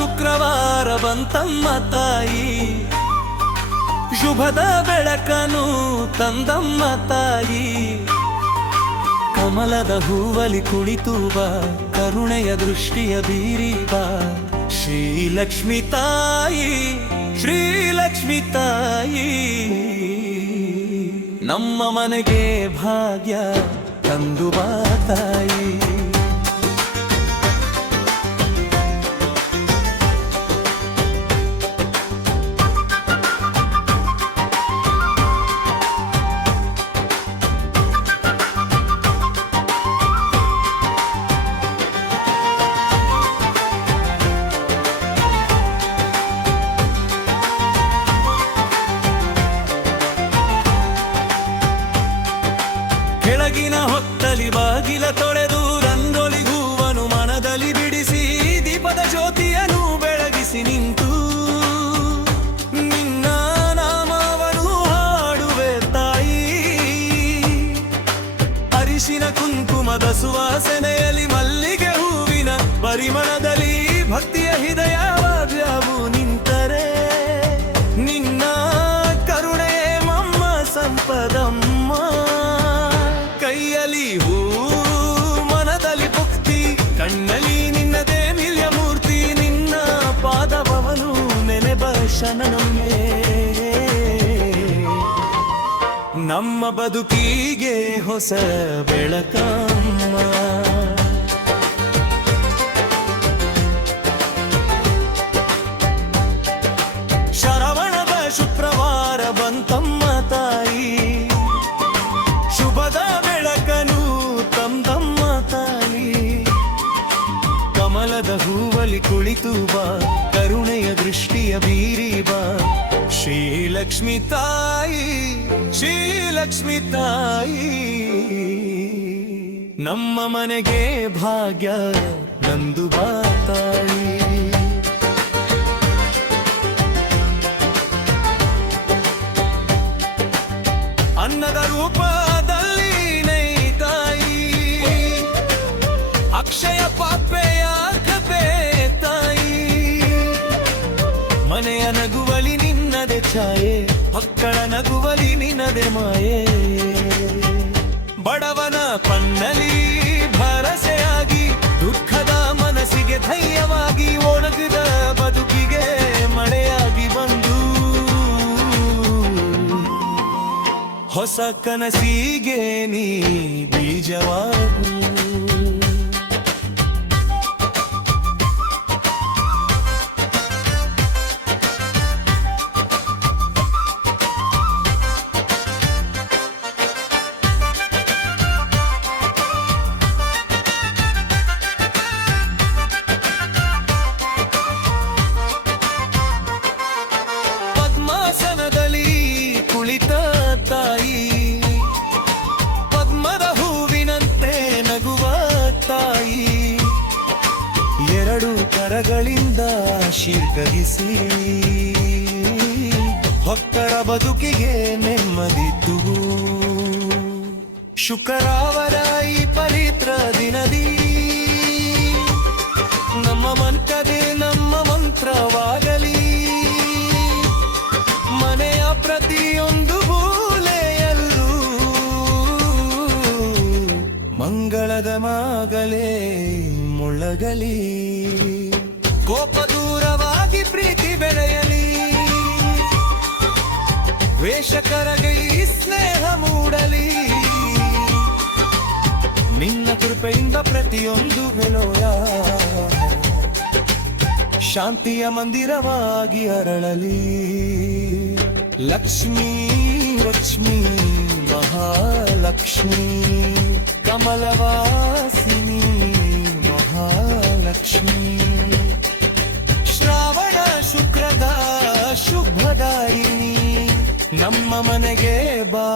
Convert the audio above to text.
ಶುಕ್ರವಾರ ಬಂತಮ್ಮ ತಾಯಿ, ಶುಭದ ಬೆಳಕನು ತಂದಮ್ಮ ತಾಯಿ. ಕಮಲದ ಹೂವಲಿ ಕುಳಿತು ಬಾ, ಕರುಣೆಯ ದೃಷ್ಟಿಯ ಬೀರಿ ಬಾ. ಶ್ರೀಲಕ್ಷ್ಮಿ ತಾಯಿ, ಶ್ರೀಲಕ್ಷ್ಮಿ ತಾಯಿ, ನಮ್ಮ ಮನೆಗೆ ಭಾಗ್ಯ ತಂದು ಬಾ ತಾಯಿ. ಕೆಳಗಿನ ಹೊತ್ತಲಿ ಬಾಗಿಲ ತೊಳೆದು ರಂಗೋಲಿ ಹೂವನು ಮನದಲ್ಲಿ ಬಿಡಿಸಿ ದೀಪದ ಜ್ಯೋತಿಯನ್ನು ಬೆಳಗಿಸಿ ನಿಂತು ನಿನ್ನ ನಾಮವನ್ನು ಹಾಡುವೆ ತಾಯಿ. ಅರಿಶಿನ ಕುಂಕುಮದ ಸುವಾಸನೆಯಲ್ಲಿ ಮಲ್ಲಿಗೆ ಹೂವಿನ ಪರಿಮಳದಲ್ಲಿ ಭಕ್ತಿಯ ಹೃದಯವಾಗ್ಯಾವು ನಿಂತರೆ ನಿನ್ನ ಕರುಣೆ ಮಮ್ಮ ಸಂಪದಮ್ಮ. ಕೈಯಲ್ಲಿ ಹೂ ಮನದಲ್ಲಿ ಭಕ್ತಿ, ಕಣ್ಣಲ್ಲಿ ನಿನ್ನದೇ ನಿಲ್ಯ ಮೂರ್ತಿ. ನಿನ್ನ ಪಾದವನು ನೆನೆಬ ಶರಣನೊಮ್ಮೆ, ನಮ್ಮ ಬದುಕಿಗೆ ಹೊಸ ಬೆಳಕಮ್ಮ. ಶ್ರವಣದ ಶುಕ್ರವಾರ ಬಂತಮ್ಮ ತಾಯಿ, ಶುಭದ ಬೆಳಕನು ತಂದಮ್ಮ ತಾಯಿ. ಕಮಲದ ಹೂವಲಿ ಕುಳಿತು ಬಾ, ಕರುಣೆಯ ದೃಷ್ಟಿಯ ಬೀರಿ ಬಾ. ಶ್ರೀಲಕ್ಷ್ಮಿ ತಾಯಿ, ಶ್ರೀಲಕ್ಷ್ಮಿ ತಾಯಿ, ನಮ್ಮ ಮನೆಗೆ ಭಾಗ್ಯ ತಂದು ಬಾ ತಾಯಿ. ಅನ್ನದ ರೂಪದಲ್ಲಿ ನೈ ತಾಯಿ, ಅಕ್ಷಯ ಪಾಪೆಯಾಗಬೇ ತಾಯಿ. ಮನೆಯ ನಗುವಲಿ ನಿನ್ನದೆ ಛಾಯೆ, ಮಕ್ಕಳ ನಗುವಲಿ ನಿನ್ನದೆ ಮಾಯೆ. ಬಡವನ ಪನ್ನಲಿ ಭರಸೆಯಾಗಿ, ದುಃಖದ ಮನಸ್ಸಿಗೆ ಧೈರ್ಯವಾಗಿ, ಒಣಗಿದ ಬದುಕಿಗೆ ಮಳೆಯಾಗಿ ಬಂದು ಹೊಸ ಕನಸಿಗೆ ನೀ ಬೀಜವಾಗು. ಪದ್ಮಾಸನದಲ್ಲಿ ಕುಳಿತ ತಾಯಿ, ಪದ್ಮದ ಹೂವಿನಂತೆ ನಗುವ ತಾಯಿ. ಎರಡು ಕರಗಳಿಂದ ಆಶೀರ್ವದಿಸಿ, ಭಕ್ತರ ಬದುಕಿಗೆ ನೆಮ್ಮದಿತ್ತು. ಶುಕ್ರವಾರ ಈ ಪವಿತ್ರ ದಿನದಿ ನಮ್ಮ ಮಂತ್ರದೇ ನಮ್ಮ ಮಂತ್ರವಾಗಲಿ. ಮನೆಯ ಪ್ರತಿಯೊಂದು ಮೂಲೆಯಲ್ಲೂ ಮಂಗಳದ ಮಾಗಲೇ ಮುಳಗಲಿ. ಕೋಪ ದೂರವಾಗಿ ಪ್ರೀತಿ ಬೆಳೆಯಲಿ, ದ್ವೇಷ ಕರಗಿ ಸ್ನೇಹ ಮೂಡಲಿ. ನಿನ್ನ ಕೃಪೆಯಿಂದ ಪ್ರತಿಯೊಂದು ಗೆಲುವ ಶಾಂತಿಯ ಮಂದಿರವಾಗಿ ಅರಳಲಿ. ಲಕ್ಷ್ಮೀ ಲಕ್ಷ್ಮೀ ಮಹಾಲಕ್ಷ್ಮೀ, ಕಮಲವಾಸಿನಿ ಮಹಾಲಕ್ಷ್ಮೀ. ಶ್ರಾವಣ ಶುಕ್ರದ ಶುಭದಾಯಿನಿ, ನಮ್ಮ ಮನೆಗೆ ಬಾ.